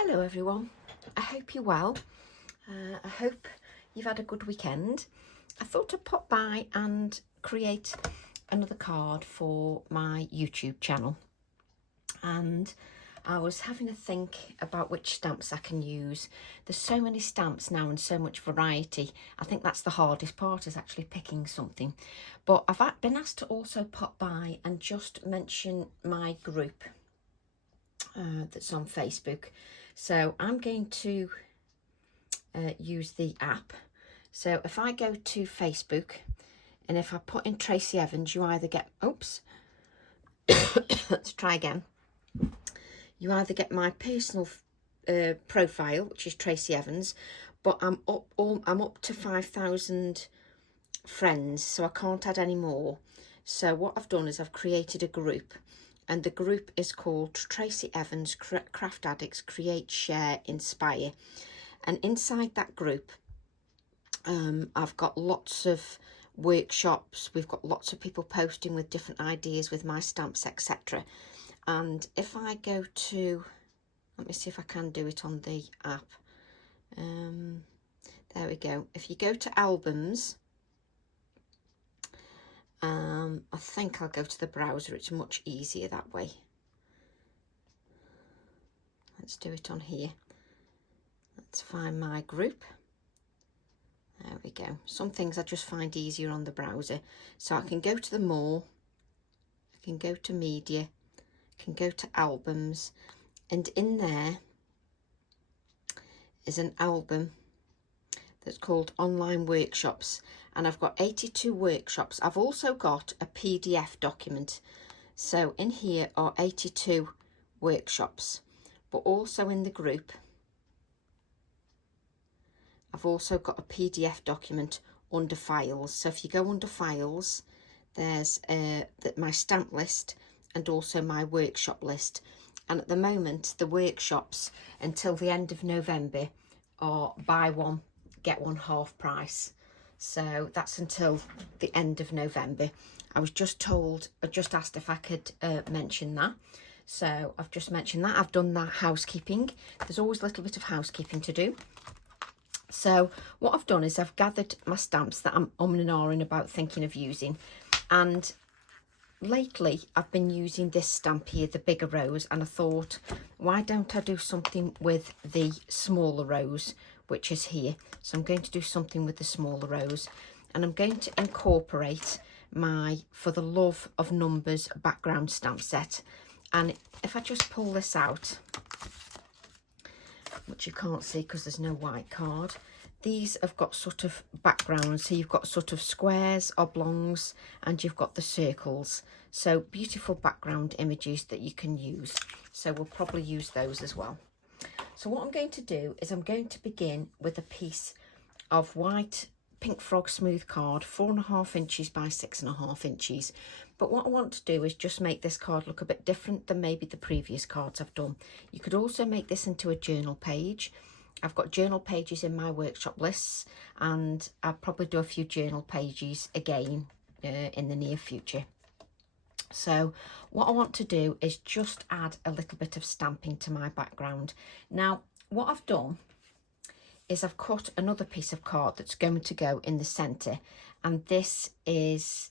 Hello everyone, I hope you're well. I hope you've had a good weekend. I thought I'd pop by and create another card for my YouTube channel, and I was having a think about which stamps I can use. There's so many stamps now and so much variety. I think that's the hardest part, is actually picking something. But I've been asked to also pop by and just mention my group that's on Facebook. So I'm going to use the app. So if I go to Facebook and if I put in Tracy Evans, you either get, oops, let's try again. You either get my personal profile, which is Tracy Evans, but I'm up to 5,000 friends, so I can't add any more. So what I've done is I've created a group, and the group is called Tracy Evans Craft Addicts Create, Share, Inspire. And inside that group, I've got lots of workshops. We've got lots of people posting with different ideas with my stamps, etc. And if I go to, let me see if I can do it on the app. There we go. If you go to albums, I think I'll go to the browser. It's much easier that way. Let's do it on here. Let's find my group. There we go. Some things I just find easier on the browser. So I can go to the more, I can go to media, I can go to albums, and in there is an album that's called Online Workshops, and I've got 82 workshops. I've also got a PDF document. So in here are 82 workshops, but also in the group I've also got a PDF document under files. So if you go under files, there's my stamp list and also my workshop list. And at the moment, the workshops until the end of November are buy one, get one half price. So that's until the end of November. I was just told, I just asked if I could mention that. So I've just mentioned that. I've done that housekeeping. There's always a little bit of housekeeping to do. So what I've done is I've gathered my stamps that I'm umming and ahhing about thinking of using. And lately I've been using this stamp here, the bigger rose, and I thought, why don't I do something with the smaller rose, which is here. So I'm going to do something with the smaller rose, and I'm going to incorporate my For the Love of Numbers background stamp set. And if I just pull this out, which you can't see because there's no white card, these have got sort of backgrounds. So you've got sort of squares, oblongs, and you've got the circles. So beautiful background images that you can use. So we'll probably use those as well. So what I'm going to do is I'm going to begin with a piece of white Pink Frog smooth card, 4.5 inches by 6.5 inches. But what I want to do is just make this card look a bit different than maybe the previous cards I've done. You could also make this into a journal page. I've got journal pages in my workshop lists, and I'll probably do a few journal pages again in the near future. So what I want to do is just add a little bit of stamping to my background. Now, what I've done is I've cut another piece of card that's going to go in the centre, and this is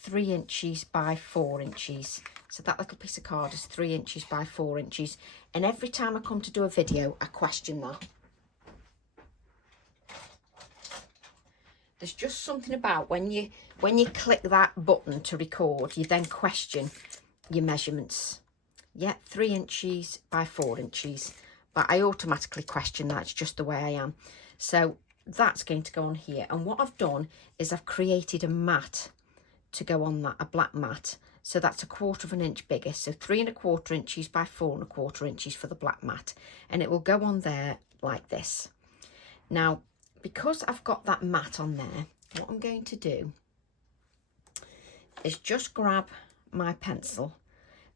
3 inches by 4 inches. So that little piece of card is 3 inches by 4 inches, and every time I come to do a video I question that. There's just something about when you click that button to record, you then question your measurements. Yeah, 3 inches by 4 inches. But I automatically question that. It's just the way I am. So that's going to go on here. And what I've done is I've created a mat to go on that, a black mat. So that's 1/4 inch bigger. So 3.25 inches by 4.25 inches for the black mat. And it will go on there like this. Now, because I've got that mat on there, what I'm going to do is just grab my pencil,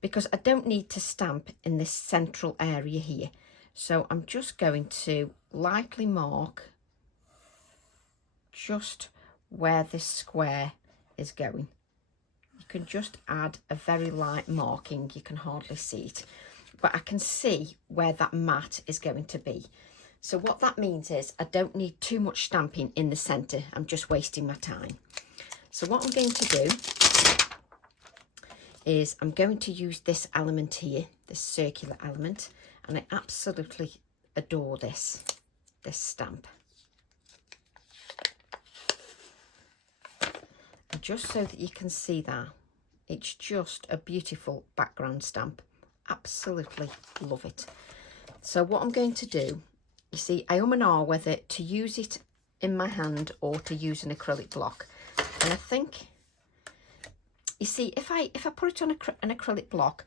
because I don't need to stamp in this central area here. So I'm just going to lightly mark just where this square is going. You can just add a very light marking, you can hardly see it. but I can see where that mat is going to be. So what that means is I don't need too much stamping in the centre. I'm just wasting my time. So what I'm going to do is I'm going to use this element here, this circular element, and I absolutely adore this stamp. And just so that you can see that, it's just a beautiful background stamp. Absolutely love it. So what I'm going to do, you see, I and ah whether to use it in my hand or to use an acrylic block. And I think, you see, if I put it on an acrylic block,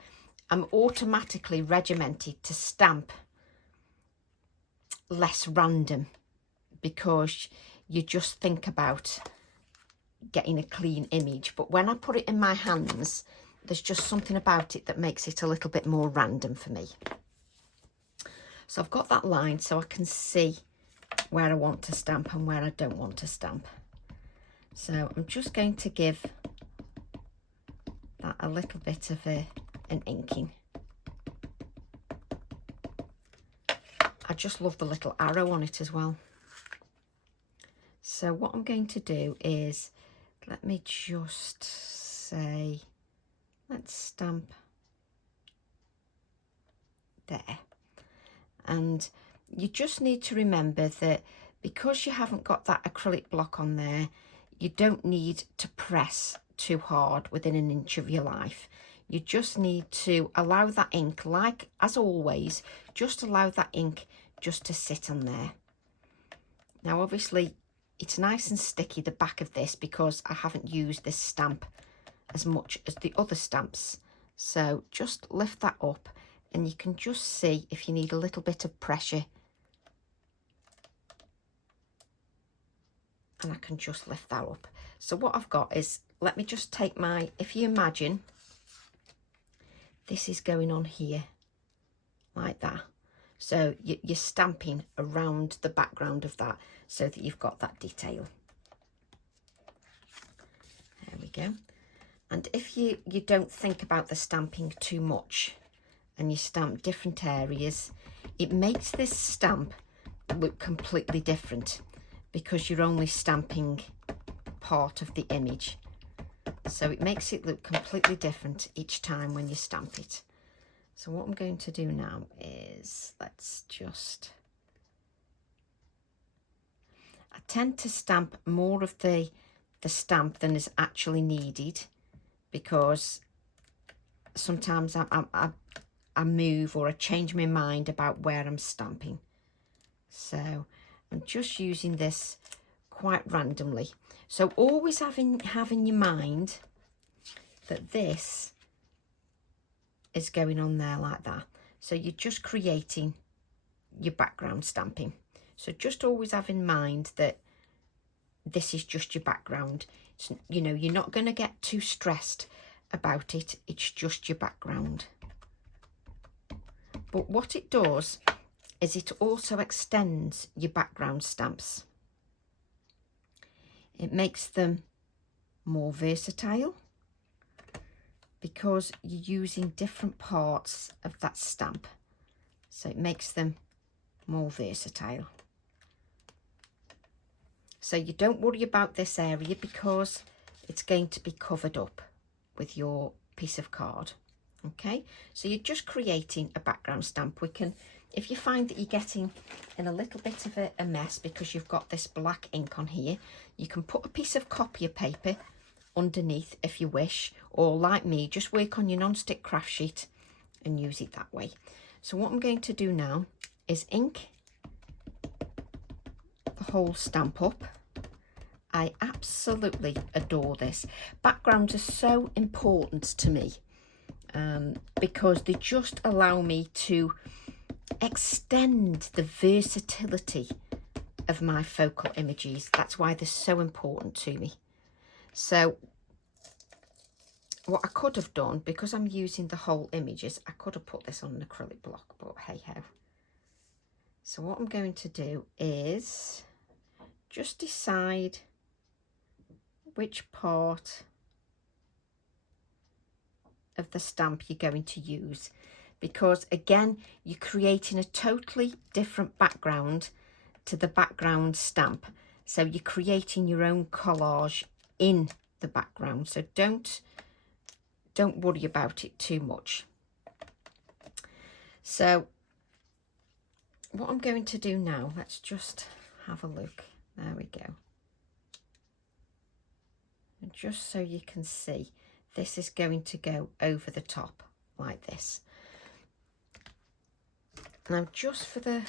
I'm automatically regimented to stamp less random, because you just think about getting a clean image. But when I put it in my hands, there's just something about it that makes it a little bit more random for me. So I've got that line so I can see where I want to stamp and where I don't want to stamp. So I'm just going to give that a little bit of an inking. I just love the little arrow on it as well. So what I'm going to do is, let me just say, let's stamp there. And you just need to remember that because you haven't got that acrylic block on there, you don't need to press too hard within an inch of your life. You just need to allow that ink, like as always, just allow that ink just to sit on there. Now obviously it's nice and sticky, the back of this, because I haven't used this stamp as much as the other stamps. So just lift that up and you can just see if you need a little bit of pressure. And I can just lift that up. So what I've got is, let me just take my, if you imagine, this is going on here, like that. So you're stamping around the background of that so that you've got that detail. There we go. And if you don't think about the stamping too much and you stamp different areas, it makes this stamp look completely different because you're only stamping part of the image. So it makes it look completely different each time when you stamp it. So what I'm going to do now is, let's just, I tend to stamp more of the stamp than is actually needed, because sometimes I move or I change my mind about where I'm stamping. So I'm just using this quite randomly. So always have in your mind that this is going on there like that. So you're just creating your background stamping. So just always have in mind that this is just your background. It's, you know, you're not going to get too stressed about it. It's just your background. But what it does is it also extends your background stamps. It makes them more versatile because you're using different parts of that stamp. So it makes them more versatile. So you don't worry about this area because it's going to be covered up with your piece of card. Okay, so you're just creating a background stamp. We can, if you find that you're getting in a little bit of a mess because you've got this black ink on here, you can put a piece of copier paper underneath if you wish, or like me, just work on your non-stick craft sheet and use it that way. So what I'm going to do now is ink the whole stamp up. I absolutely adore this. Backgrounds are so important to me because they just allow me to extend the versatility of my focal images. That's why they're so important to me. So what I could have done, because I'm using the whole images, I could have put this on an acrylic block, but hey ho. So what I'm going to do is just decide which part of the stamp you're going to use. because again, you're creating a totally different background to the background stamp. So you're creating your own collage in the background. So don't worry about it too much. So what I'm going to do now, let's just have a look. There we go. And just so you can see, this is going to go over the top like this. Now just for the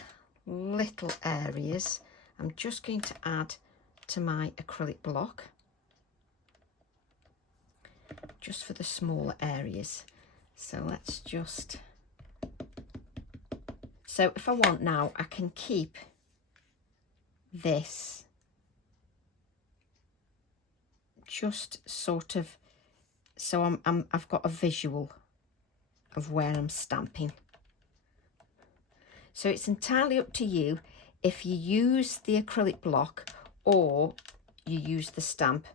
little areas, I'm just going to add to my acrylic block, just for the smaller areas. So let's just, so if I want now, I can keep this just sort of, so I've got a visual of where I'm stamping. So it's entirely up to you if you use the acrylic block or you use the stamp,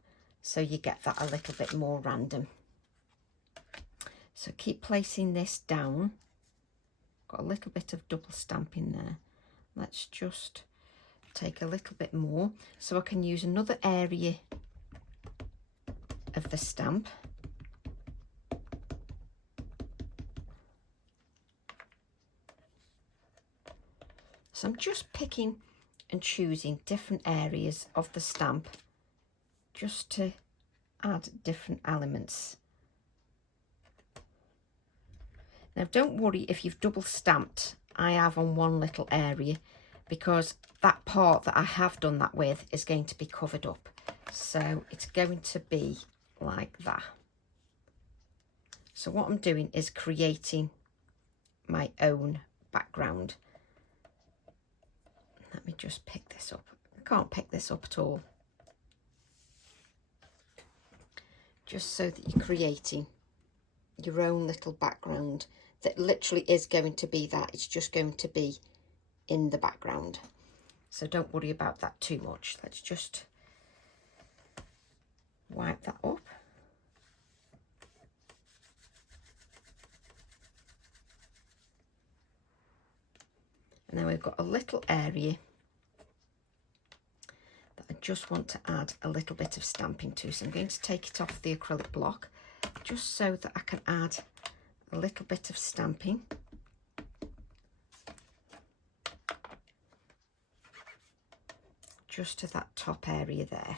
so you get that a little bit more random. So keep placing this down. Got a little bit of double stamping there. Let's just take a little bit more so I can use another area of the stamp. So I'm just picking and choosing different areas of the stamp just to add different elements. Now don't worry if you've double stamped. I have on one little area, because that part that I have done that with is going to be covered up. So it's going to be like that. So what I'm doing is creating my own background. Let me just pick this up. I can't pick this up at all. Just so that you're creating your own little background that literally is going to be that. It's just going to be in the background. So don't worry about that too much. Let's just wipe that up. And now we've got a little area that I just want to add a little bit of stamping to. So I'm going to take it off the acrylic block just so that I can add a little bit of stamping. Just to that top area there.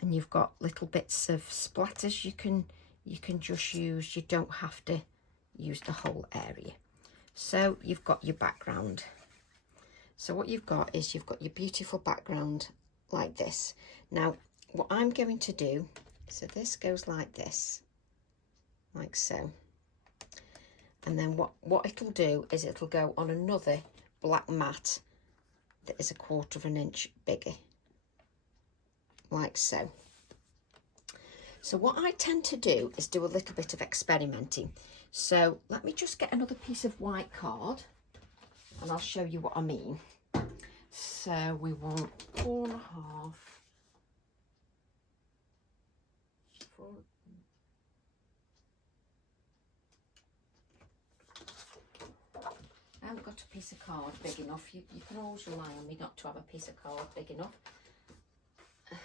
And you've got little bits of splatters you can just use. You don't have to use the whole area. So you've got your background. So what you've got is you've got your beautiful background like this. Now what I'm going to do, so this goes like this, like so. And then what it'll do is it'll go on another black mat that is 1/4 of an inch bigger, like so. So what I tend to do is do a little bit of experimenting. So let me just get another piece of white card and I'll show you what I mean. So we want 4.5. I haven't got a piece of card big enough. You can always rely on me not to have a piece of card big enough. 4.5.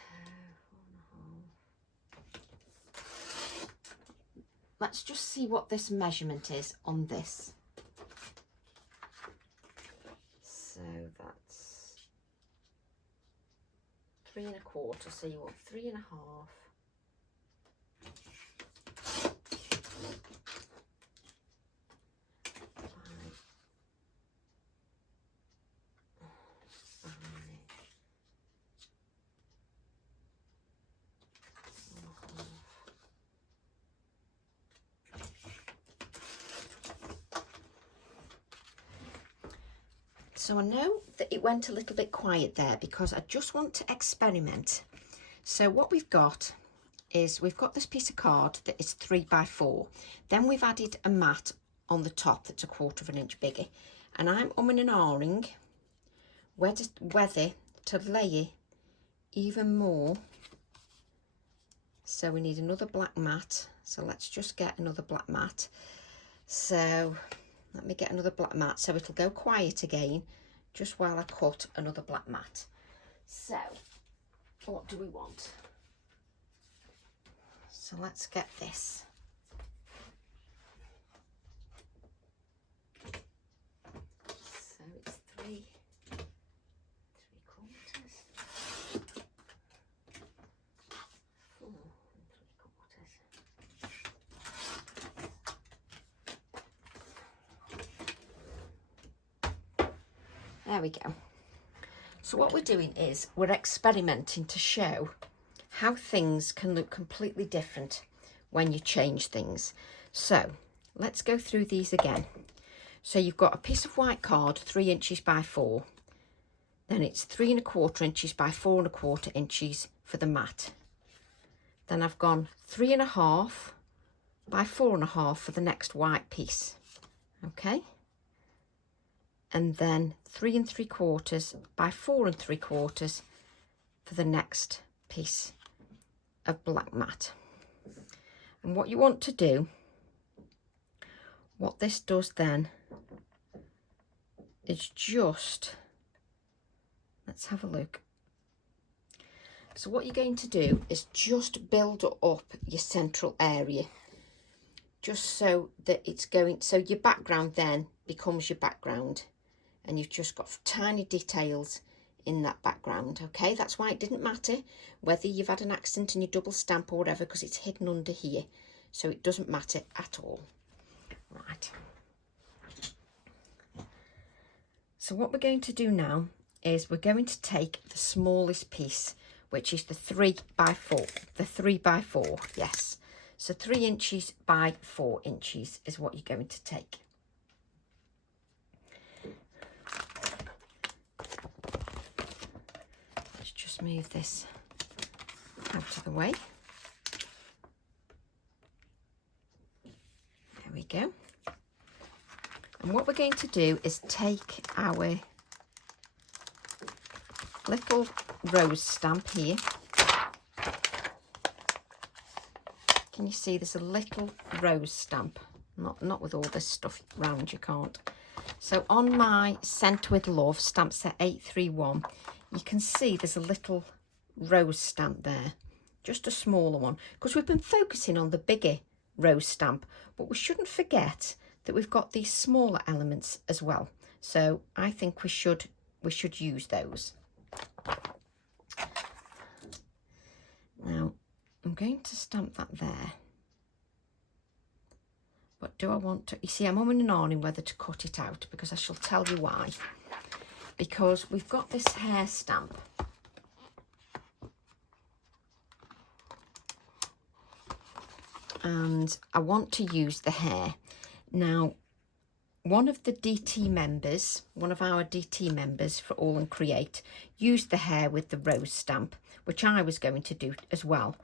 Let's just see what this measurement is on this. So that's 3 1/4. So you want 3 1/2. So I know that it went a little bit quiet there because I just want to experiment. So what we've got is we've got this piece of card that is 3 by 4. Then we've added a mat on the top that's 1/4 of an inch bigger. And I'm umming and ahhing whether to layer even more So we need another black mat. So let's just get another black mat. So let me get another black mat so it'll go quiet again just while I cut another black mat. So what do we want? So let's get this. So it's 3 3/4. 4 3/4. There we go. So what we're doing is we're experimenting to show how things can look completely different when you change things. So let's go through these again. So you've got a piece of white card, 3 inches by 4. Then it's 3 1/4 inches by 4 1/4 inches for the mat. Then I've gone 3 1/2 by 4 1/2 for the next white piece. Okay. And then 3 3/4 by 4 3/4 for the next piece of black mat. And what you want to do, what this does then is just, let's have a look. So what you're going to do is just build up your central area, just so that it's going, so your background then becomes your background, and you've just got tiny details in that background. Okay, that's why it didn't matter whether you've had an accident and you double stamp or whatever, because it's hidden under here, so it doesn't matter at all. Right, so what we're going to do now is we're going to take the smallest piece, which is the 3 by 4, the 3 by 4, yes, so 3 inches by 4 inches is what you're going to take. Move this out of the way. There we go. And what we're going to do is take our little rose stamp here. Can you see there's a little rose stamp? Not with all this stuff round, you can't. So on my Sent with Love stamp set 831, you can see there's a little rose stamp there, just a smaller one, because we've been focusing on the bigger rose stamp, but we shouldn't forget that we've got these smaller elements as well. So I think we should use those. Now I'm going to stamp that there, but do I want to, you see, I'm umming and ahhing whether to cut it out, because I shall tell you why. Because we've got this hair stamp, and I want to use the hair. Now, one of our DT members for AALLandCreate used the hair with the rose stamp, which I was going to do as well.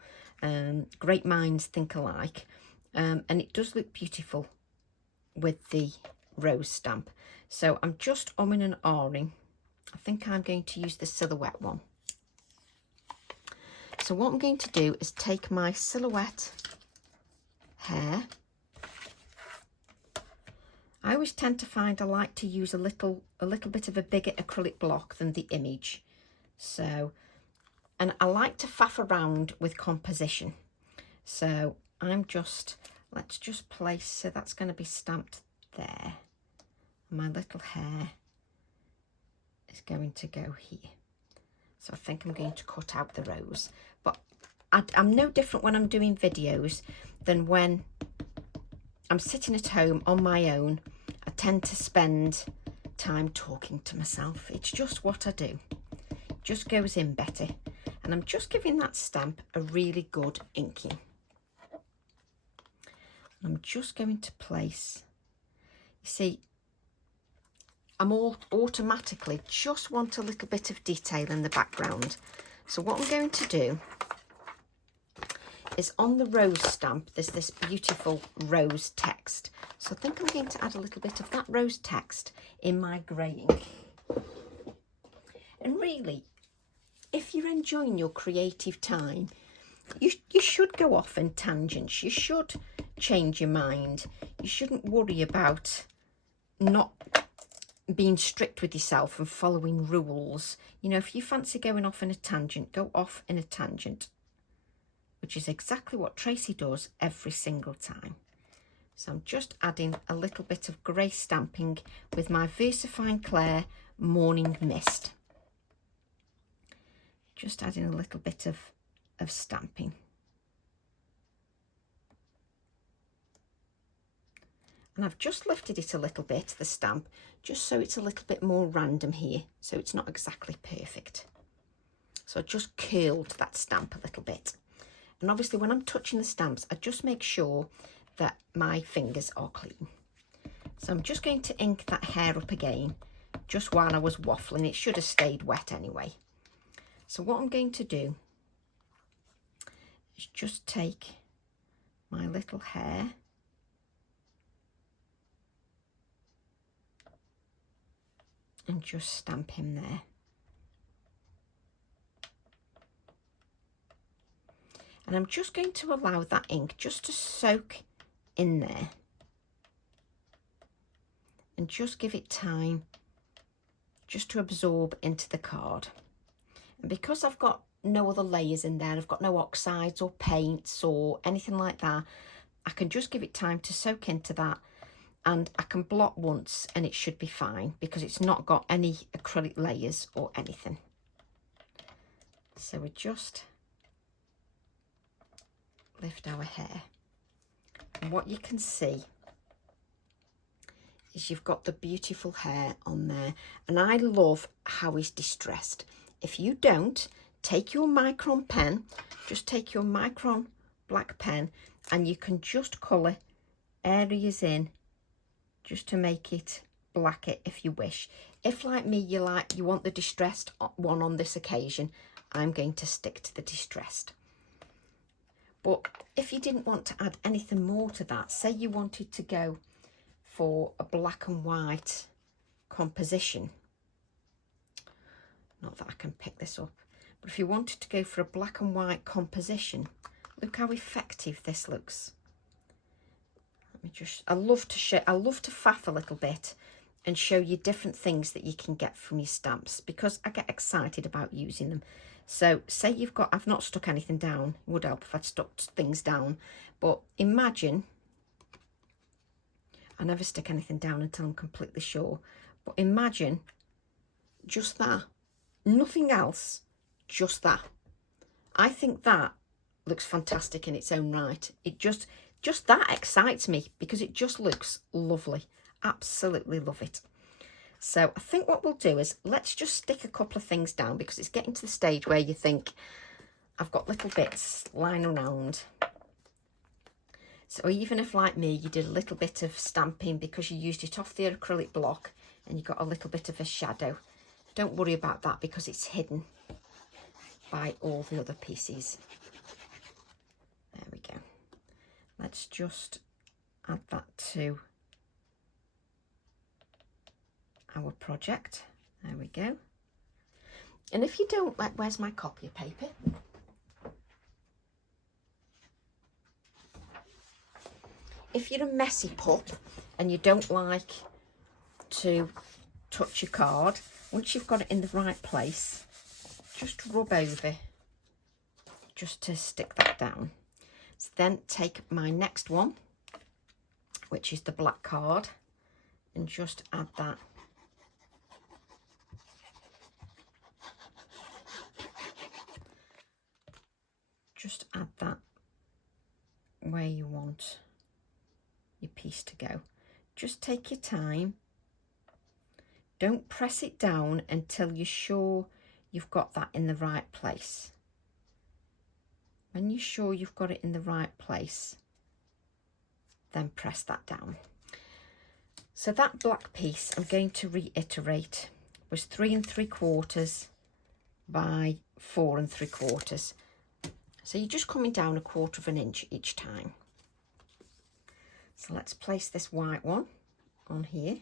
Great minds think alike, and it does look beautiful with the rose stamp. So I'm just umming and ahhing. I think I'm going to use the silhouette one. So what I'm going to do is take my silhouette hair. I always tend to find I like to use a little bit of a bigger acrylic block than the image. So, and I like to faff around with composition. So let's just place, so that's going to be stamped there. My little hair is going to go here. So I think I'm going to cut out the rose. But I'm no different when I'm doing videos than when I'm sitting at home on my own. I tend to spend time talking to myself. It's just what I do. It just goes in better. And I'm just giving that stamp a really good inking. I'm just going to place, you see, I'm all automatically just want a little bit of detail in the background. So what I'm going to do is, on the rose stamp, there's this beautiful rose text. So I think I'm going to add a little bit of that rose text in my grey ink. And really, if you're enjoying your creative time, you should go off in tangents. You should change your mind. You shouldn't worry about not being strict with yourself and following rules. You know, if you fancy going off in a tangent, go off in a tangent, which is exactly what Tracy does every single time. So I'm just adding a little bit of grey stamping with my VersaFine Clair Morning Mist. Just adding a little bit of stamping. And I've just lifted it a little bit, the stamp, just so it's a little bit more random here, so it's not exactly perfect. So I just curled that stamp a little bit. And obviously when I'm touching the stamps, I just make sure that my fingers are clean. So I'm just going to ink that hair up again, just while I was waffling. It should have stayed wet anyway. So what I'm going to do is just take my little hair and just stamp him there. And I'm just going to allow that ink just to soak in there and just give it time just to absorb into the card. And because I've got no other layers in there, I've got no oxides or paints or anything like that, I can just give it time to soak into that, and I can blot once and it should be fine because it's not got any acrylic layers or anything. So we just lift our hair, and what you can see is you've got the beautiful hair on there, and I love how he's distressed. If you don't, take your Micron pen, just take your Micron black pen, and you can just colour areas in just to make it blacker if you wish. If like me you want the distressed one on this occasion, I'm going to stick to the distressed. But if you didn't want to add anything more to that, say you wanted to go for a black and white composition, not that I can pick this up, but if you wanted to go for a black and white composition, look how effective this looks. Let me just, I love to faff a little bit and show you different things that you can get from your stamps, because I get excited about using them. So say you've got, I've not stuck anything down, it would help if I'd stuck things down, but imagine, I never stick anything down until I'm completely sure, but imagine just that, nothing else, just that. I think that looks fantastic in its own right. It just that excites me because it just looks lovely. Absolutely love it. So I think what we'll do is let's just stick a couple of things down, because it's getting to the stage where you think I've got little bits lying around. So even if, like me, you did a little bit of stamping because you used it off the acrylic block and you got a little bit of a shadow, don't worry about that because it's hidden by all the other pieces. There we go. Let's just add that to our project. There we go. And if you don't like, where's my copy of paper? If you're a messy pup and you don't like to touch your card, once you've got it in the right place, just rub over just to stick that down. So then take my next one, which is the black card, and just add that where you want your piece to go. Just take your time. Don't press it down until you're sure you've got that in the right place. When you're sure you've got it in the right place, then press that down. So that black piece, I'm going to reiterate, was 3 3/4 by 4 3/4. So you're just coming down 1/4 of an inch each time. So let's place this white one on here.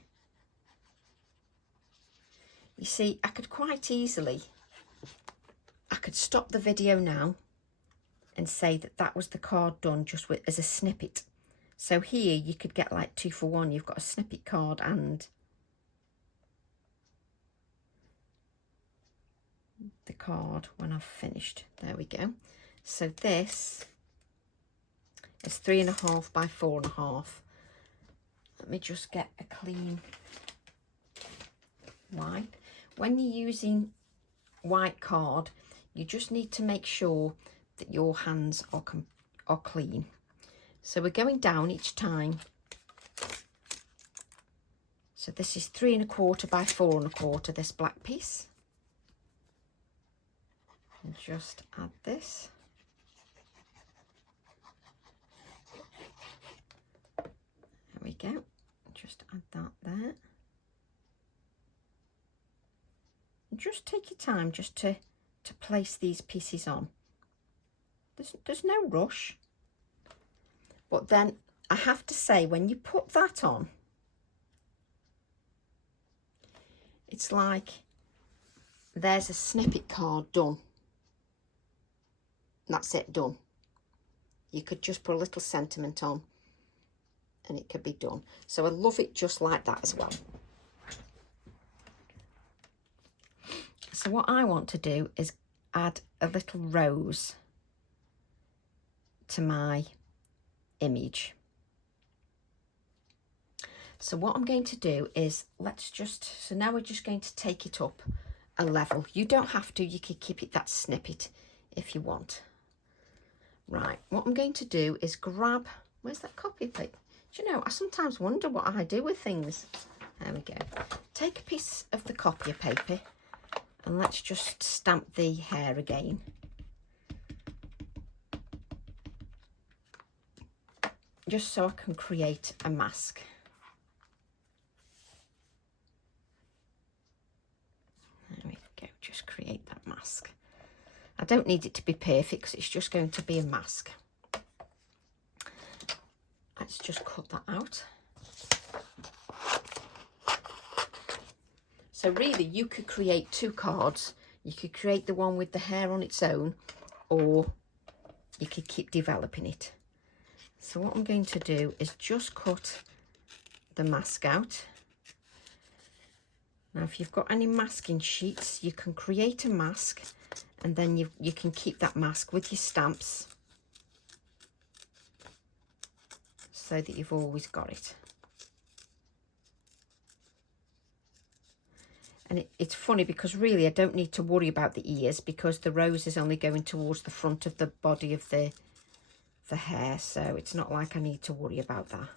You see, I could quite easily, I could stop the video now and say that that was the card done just with as a snippet. So here you could get like 2 for 1. You've got a snippet card and the card when I've finished. There we go. So this is 3.5 by 4.5. Let me just get a clean wipe. When you're using white card, you just need to make sure that your hands are clean. So we're going down each time. So this is 3.25 by 4.25, this black piece. And just add this. There we go. Just add that there. And just take your time just to place these pieces on. There's no rush. But then I have to say, when you put that on, it's like there's a snippet card done. That's it, done. You could just put a little sentiment on and it could be done. So I love it just like that as well. So what I want to do is add a little rose to my image. So what I'm going to do is so now we're just going to take it up a level. You don't have to, you can keep it that snippet if you want. Right, what I'm going to do is grab, where's that copy plate? Do you know, I sometimes wonder what I do with things. There we go. Take a piece of the copier paper and let's just stamp the hair again. Just so I can create a mask. There we go, just create that mask. I don't need it to be perfect because it's just going to be a mask. Let's just cut that out. So really you could create 2 cards. You could create the one with the hair on its own, or you could keep developing it. So what I'm going to do is just cut the mask out. Now if you've got any masking sheets, you can create a mask and then you can keep that mask with your stamps so that you've always got it. And it's funny because really I don't need to worry about the ears because the rose is only going towards the front of the body of the hair, so it's not like I need to worry about that.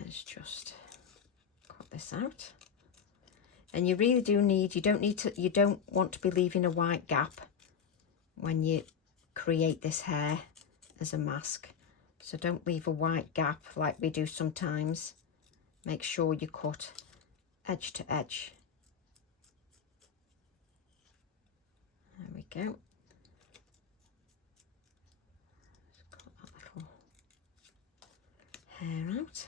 Let's just cut this out. And you really do need, you don't want to be leaving a white gap when you create this hair as a mask. So don't leave a white gap like we do sometimes. Make sure you cut edge to edge. There we go. Just cut that little hair out.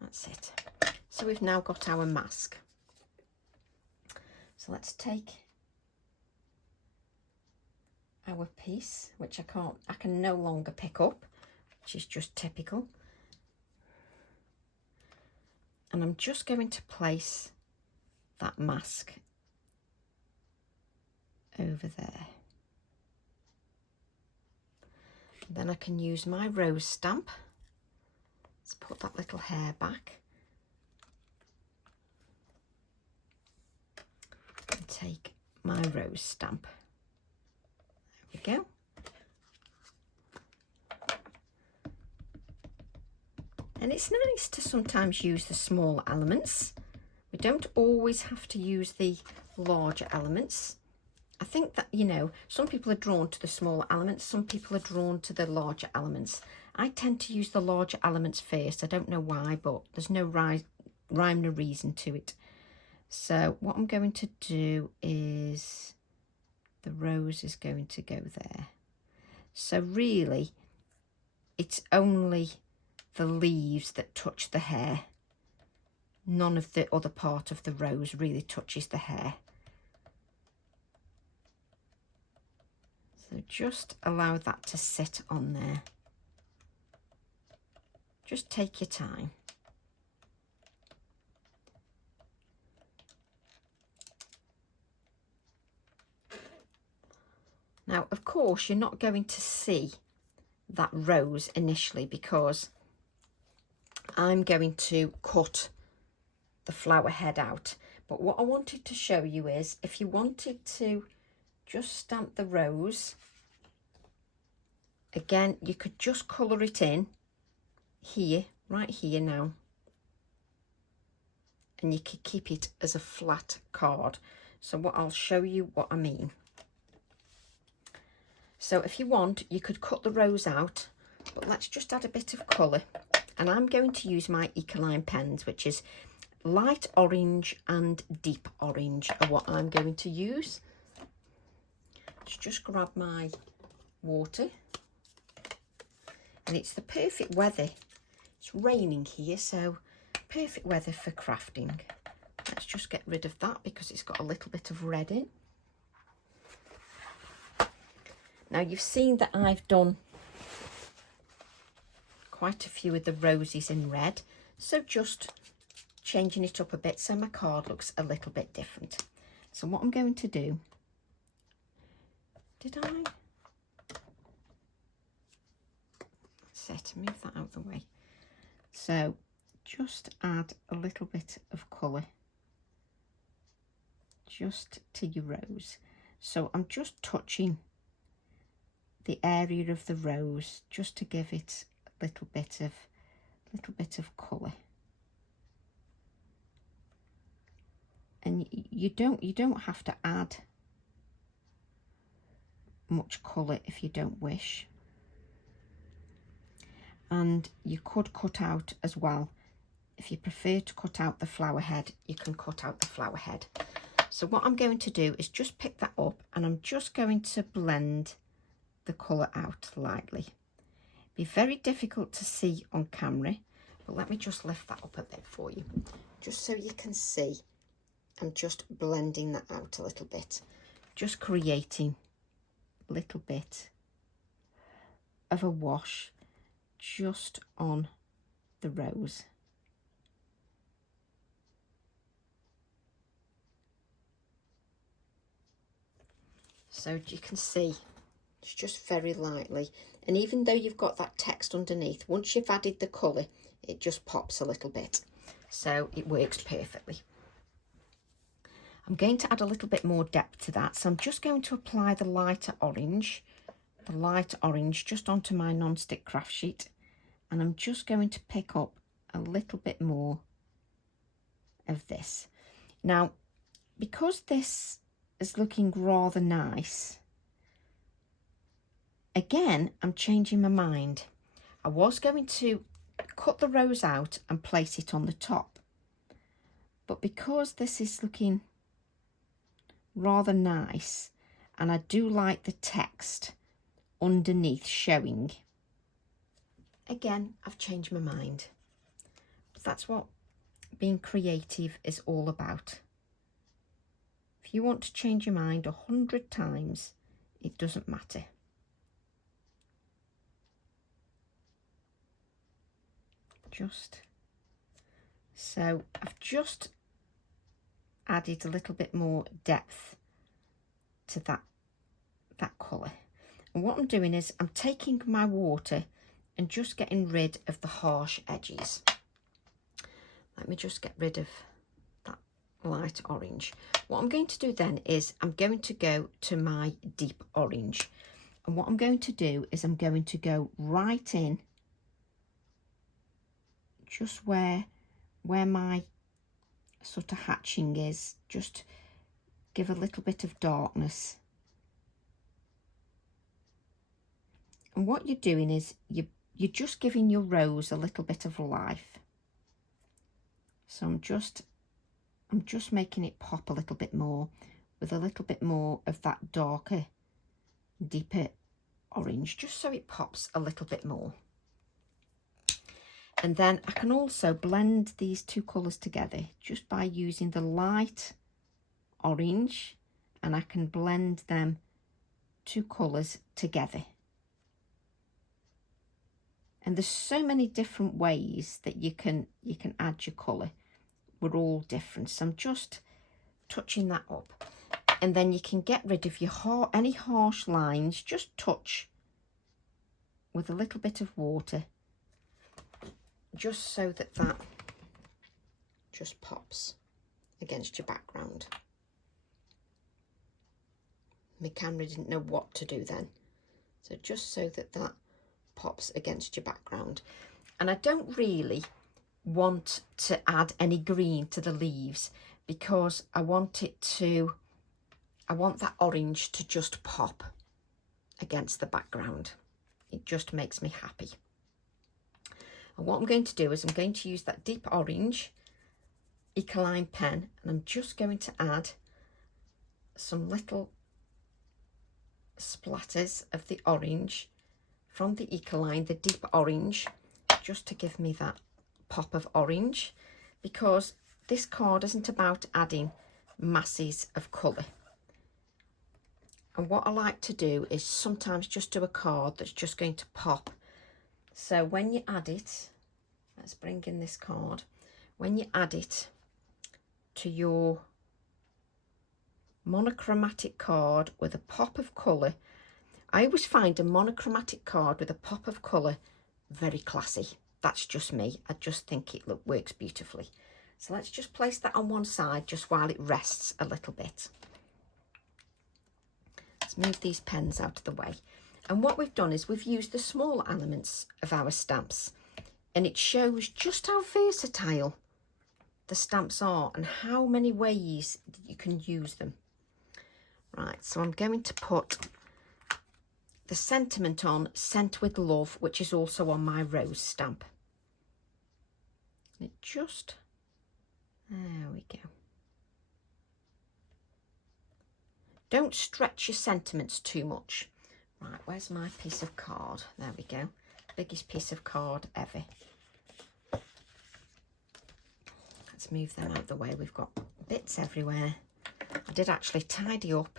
That's it. So we've now got our mask. So let's take our piece, which I can no longer pick up, which is just typical. And I'm just going to place that mask over there. And then I can use my rose stamp. Let's put that little hair back. And take my rose stamp. There we go. And it's nice to sometimes use the smaller elements. We don't always have to use the larger elements. I think that, you know, some people are drawn to the smaller elements, some people are drawn to the larger elements. I tend to use the larger elements first. I don't know why, but there's no rhyme or reason to it. So what I'm going to do is the rose is going to go there. So really, it's only the leaves that touch the hair. None of the other part of the rose really touches the hair. So just allow that to sit on there. Just take your time. Now, of course, you're not going to see that rose initially because I'm going to cut the flower head out. But what I wanted to show you is if you wanted to just stamp the rose, again, you could just colour it in here, right here now. And you could keep it as a flat card. So what I'll show you what I mean. So if you want, you could cut the rose out, but let's just add a bit of colour. And I'm going to use my Ecoline pens, which is light orange and deep orange are what I'm going to use. Let's just grab my water. And it's the perfect weather. It's raining here, so perfect weather for crafting. Let's just get rid of that because it's got a little bit of red in. Now you've seen that I've done quite a few of the roses in red, so just changing it up a bit so my card looks a little bit different. So what I'm going to do, to move that out of the way. So just add a little bit of colour just to your rose. So I'm just touching the area of the rose just to give it a little bit of colour. And you don't have to add much colour if you don't wish. And you could cut out as well. If you prefer to cut out the flower head, you can cut out the flower head. So what I'm going to do is just pick that up and I'm just going to blend the colour out lightly. Be very difficult to see on camera, but let me just lift that up a bit for you, just so you can see. I'm just blending that out a little bit, just creating a little bit of a wash just on the rose. So you can see it's just very lightly, and even though you've got that text underneath, once you've added the colour, it just pops a little bit, so it works perfectly. I'm going to add a little bit more depth to that, so I'm just going to apply the light orange just onto my non-stick craft sheet, and I'm just going to pick up a little bit more of this. Now, because this is looking rather nice, again, I'm changing my mind. I was going to cut the rose out and place it on the top, but because this is looking rather nice and I do like the text underneath showing, again, I've changed my mind. But that's what being creative is all about. If you want to change your mind 100 times, it doesn't matter. So I've just added a little bit more depth to that colour. And what I'm doing is I'm taking my water and just getting rid of the harsh edges. Let me just get rid of that light orange. What I'm going to do then is I'm going to go to my deep orange. And what I'm going to do is I'm going to go right in just where my sort of hatching is, just give a little bit of darkness. And what you're doing is you're just giving your rose a little bit of life. So I'm just making it pop a little bit more with a little bit more of that darker, deeper orange, just so it pops a little bit more. And then I can also blend these two colours together just by using the light orange, and I can blend them two colours together. And there's so many different ways that you can add your colour. We're all different, so I'm just touching that up. And then you can get rid of your any harsh lines. Just touch with a little bit of water, just so that that just pops against your background. My camera didn't know what to do then, so just so that that pops against your background. And I don't really want to add any green to the leaves, because I want that orange to just pop against the background. It just makes me happy. And what I'm going to do is I'm going to use that deep orange Ecoline pen, and I'm just going to add some little splatters of the orange from the Ecoline, the deep orange, just to give me that pop of orange, because this card isn't about adding masses of colour. And what I like to do is sometimes just do a card that's just going to pop. So when you add it, let's bring in this card, when you add it to your monochromatic card with a pop of colour, I always find a monochromatic card with a pop of colour very classy. That's just me. I just think it works beautifully. So let's just place that on one side just while it rests a little bit. Let's move these pens out of the way. And what we've done is we've used the small elements of our stamps, and it shows just how versatile the stamps are and how many ways you can use them. Right, so I'm going to put the sentiment on, Sent with Love, which is also on my rose stamp. It just, there we go. Don't stretch your sentiments too much. Right, where's my piece of card? There we go. Biggest piece of card ever. Let's move them out of the way. We've got bits everywhere. I did actually tidy up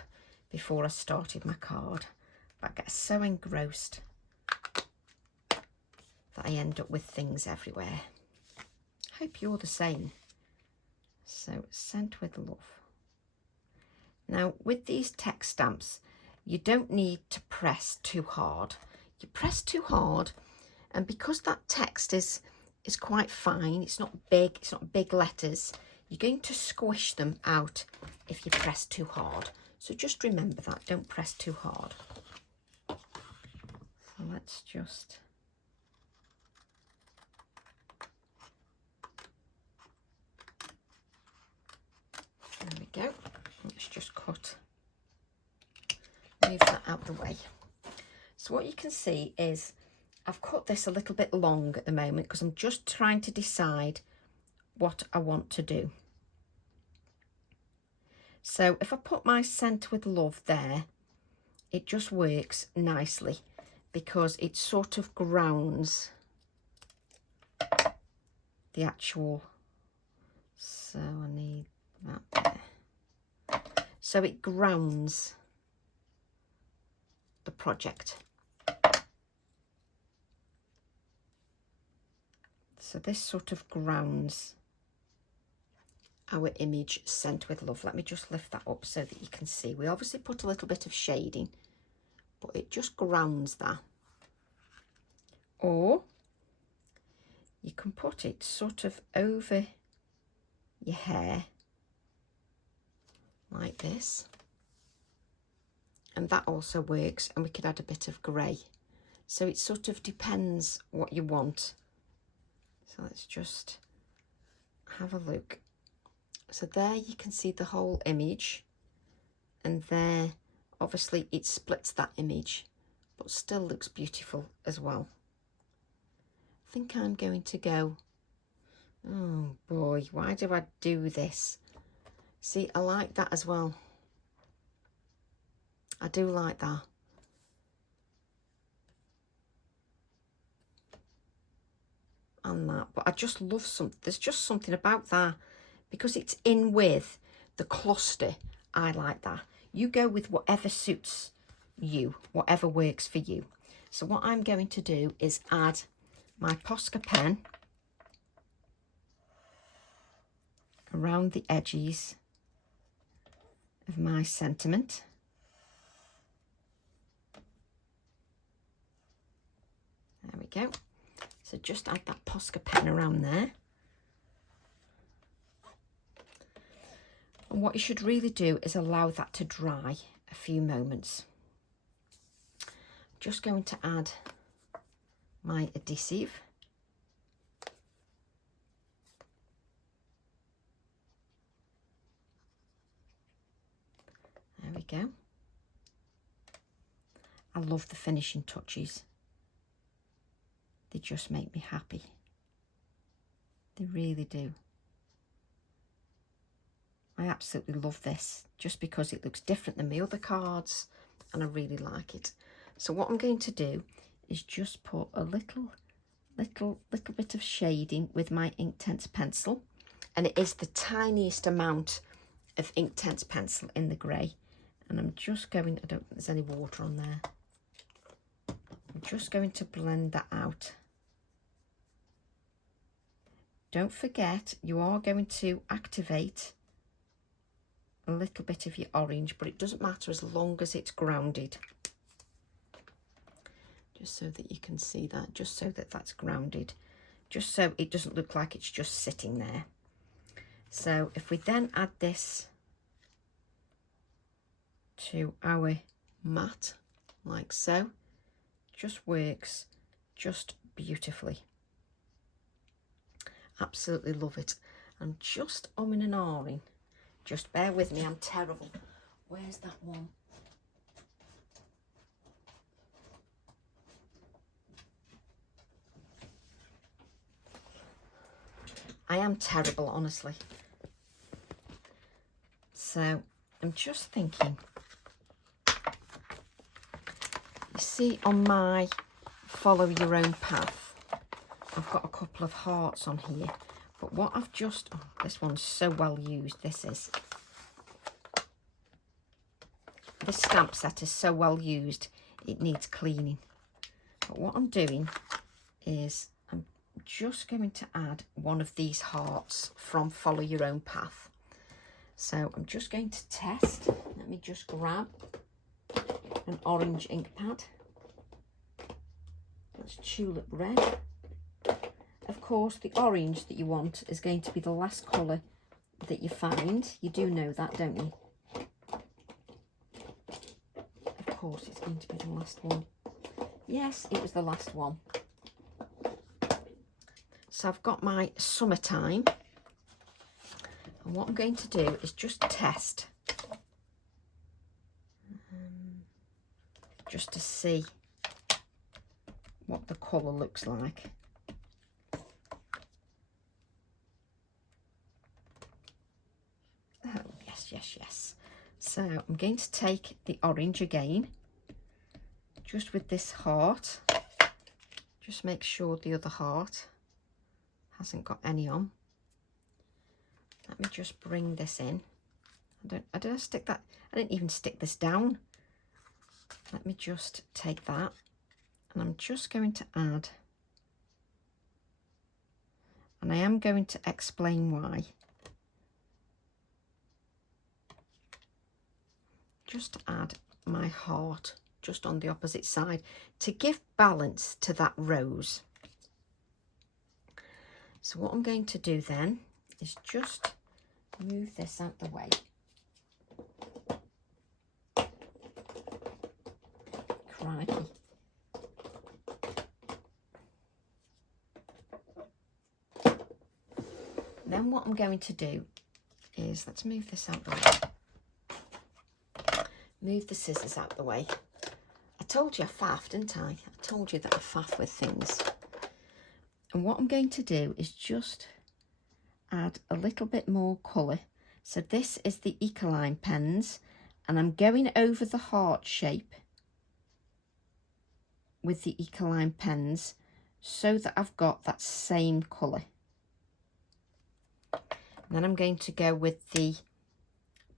before I started my card, but I get so engrossed that I end up with things everywhere. Hope you're the same. So, Sent with Love. Now, with these text stamps, you don't need to press too hard. You press too hard, and because that text is quite fine, it's not big letters, you're going to squish them out if you press too hard. So just remember that, don't press too hard. So let's just, there we go. Let's just move that out the way. So what you can see is I've cut this a little bit long at the moment because I'm just trying to decide what I want to do. So if I put my Sent with Love there, it just works nicely because it sort of grounds the actual, so I need that there. So it grounds the project. So this sort of grounds our image Sent with Love. Let me just lift that up so that you can see. We obviously put a little bit of shading, but it just grounds that. Or you can put it sort of over your hair like this, and that also works, and we could add a bit of grey. So it sort of depends what you want. So let's just have a look. So there you can see the whole image, and there obviously it splits that image, but still looks beautiful as well. I think I'm going to go, oh boy, why do I do this? See, I like that as well. I do like that. I than that, but I just love there's just something about that, because it's in with the cluster. I like that. You go with whatever suits you, whatever works for you. So what I'm going to do is add my Posca pen around the edges of my sentiment. There we go. So just add that Posca pen around there. And what you should really do is allow that to dry a few moments. Just going to add my adhesive. There we go. I love the finishing touches. They just make me happy. They really do. I absolutely love this, just because it looks different than my other cards, and I really like it. So what I'm going to do is just put a little bit of shading with my Inktense pencil, and it is the tiniest amount of Inktense pencil in the grey, and I'm just going, I don't think there's any water on there. I'm just going to blend that out. Don't forget, you are going to activate a little bit of your orange, but it doesn't matter as long as it's grounded. Just so that you can see that, just so that that's grounded, just so it doesn't look like it's just sitting there. So if we then add this to our mat, like so, just works just beautifully. Absolutely love it. I'm just umming and ahhing. Just bear with me, I'm terrible. Where's that one? I am terrible, honestly. So I'm just thinking, you see on my follow your own path, I've got a couple of hearts on here, but what I've just, oh, this one's so well used, this stamp set is so well used, it needs cleaning. But what I'm doing is I'm just going to add one of these hearts from Follow Your Own Path. So I'm just going to test. Let me just grab an orange ink pad. That's Tulip Red. Of course, the orange that you want is going to be the last colour that you find. You do know that, don't you? Of course, it's going to be the last one. Yes, it was the last one. So I've got my Summertime. And what I'm going to do is just test. Just to see what the colour looks like. Oh, yes, yes, yes. So I'm going to take the orange again, just with this heart. Just make sure the other heart hasn't got any on. Let me just bring this in. I didn't stick that. I didn't even stick this down. Let me just take that, and I'm just going to add, and I am going to explain why. Just add my heart just on the opposite side to give balance to that rose. So what I'm going to do then is just move this out the way. Crikey. Then what I'm going to do is, let's move this out the way. Move the scissors out the way. I told you I faffed, didn't I? I told you that I faff with things. And what I'm going to do is just add a little bit more colour. So this is the Ecoline pens, and I'm going over the heart shape with the Ecoline pens, so that I've got that same colour. And then I'm going to go with the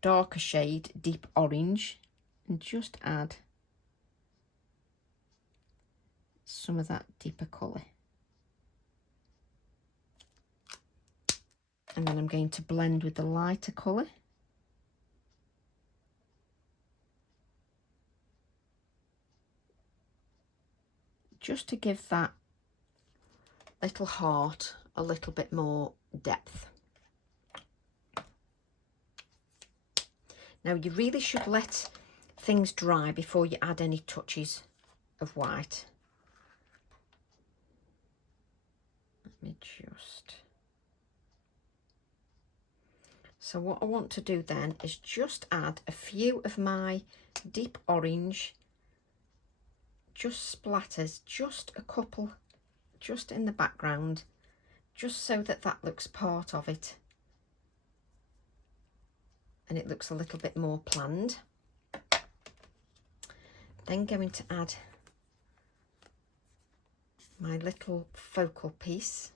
darker shade, deep orange, and just add some of that deeper colour. And then I'm going to blend with the lighter colour. Just to give that little heart a little bit more depth. Now you really should let things dry before you add any touches of white. Let me just... So what I want to do then is just add a few of my deep orange, just splatters, just a couple, just in the background, just so that that looks part of it and it looks a little bit more planned. Then going to add my little focal piece.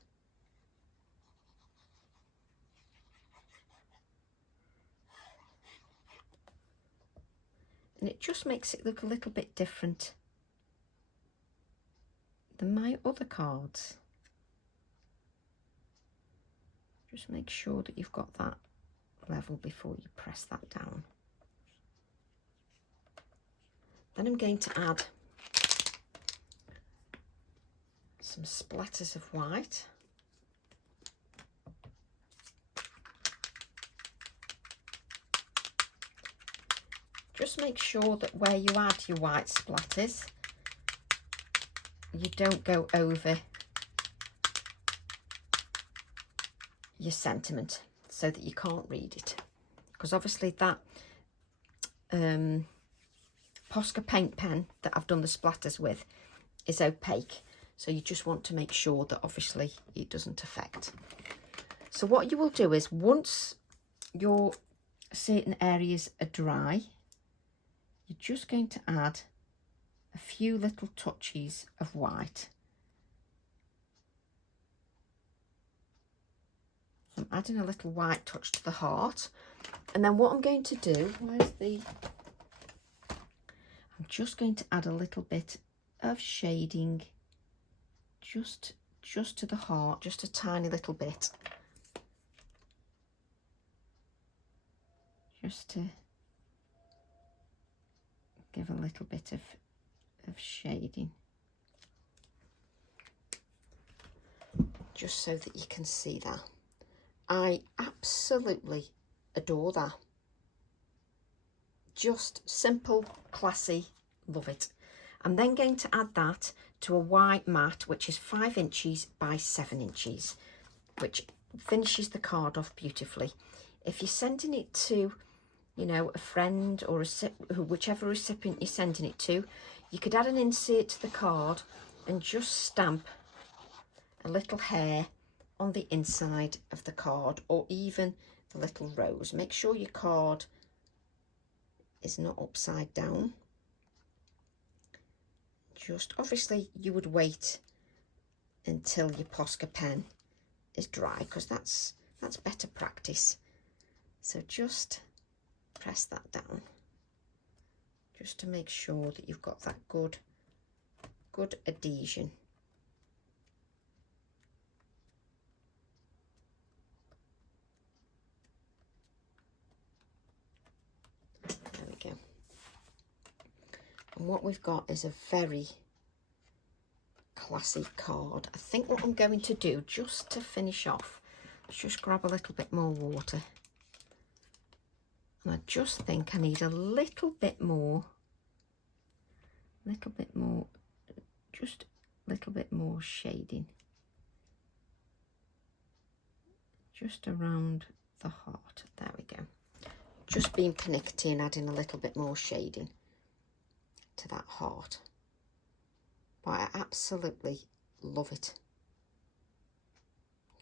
And it just makes it look a little bit different than my other cards. Just make sure that you've got that level before you press that down. Then I'm going to add some splatters of white. Just make sure that where you add your white splatters, you don't go over your sentiment so that you can't read it, because obviously that Posca paint pen that I've done the splatters with is opaque, so you just want to make sure that obviously it doesn't affect. So what you will do is, once your certain areas are dry, you're just going to add a few little touches of white. I'm adding a little white touch to the heart, and then what I'm going to do, I'm just going to add a little bit of shading just to the heart, just a tiny little bit, just to give a little bit of shading, just so that you can see that. I absolutely adore that. Just simple, classy, love it. I'm then going to add that to a white mat, which is 5 inches by 7 inches, which finishes the card off beautifully. If you're sending it to, you know, a friend or whichever recipient you're sending it to, you could add an insert to the card and just stamp a little hair on the inside of the card, or even the little rose. Make sure your card is not upside down. Just obviously you would wait until your Posca pen is dry, because that's better practice. So just press that down, just to make sure that you've got that good adhesion. There we go. And what we've got is a very classy card. I think what I'm going to do, just to finish off, is just grab a little bit more water. And I just think I need a little bit more, just a little bit more shading, just around the heart. There we go. Just being pernickety and adding a little bit more shading to that heart. But I absolutely love it.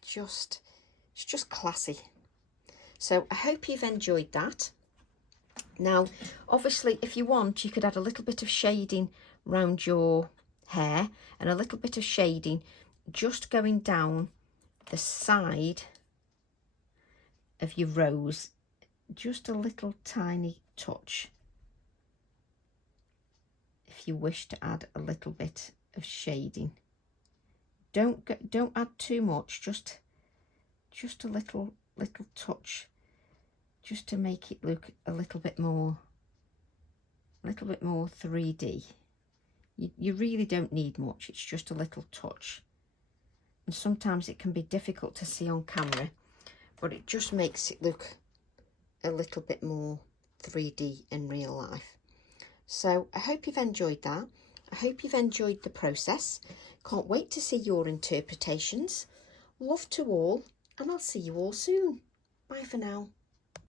It's just classy. So I hope you've enjoyed that. Now, obviously, if you want, you could add a little bit of shading around your hair and a little bit of shading just going down the side of your rose, just a little tiny touch. If you wish to add a little bit of shading, don't add too much, just a little touch, just to make it look a little bit more 3D. You really don't need much, it's just a little touch. And sometimes it can be difficult to see on camera, but it just makes it look a little bit more 3D in real life. So I hope you've enjoyed that. I hope you've enjoyed the process. Can't wait to see your interpretations. Love to all, and I'll see you all soon. Bye for now.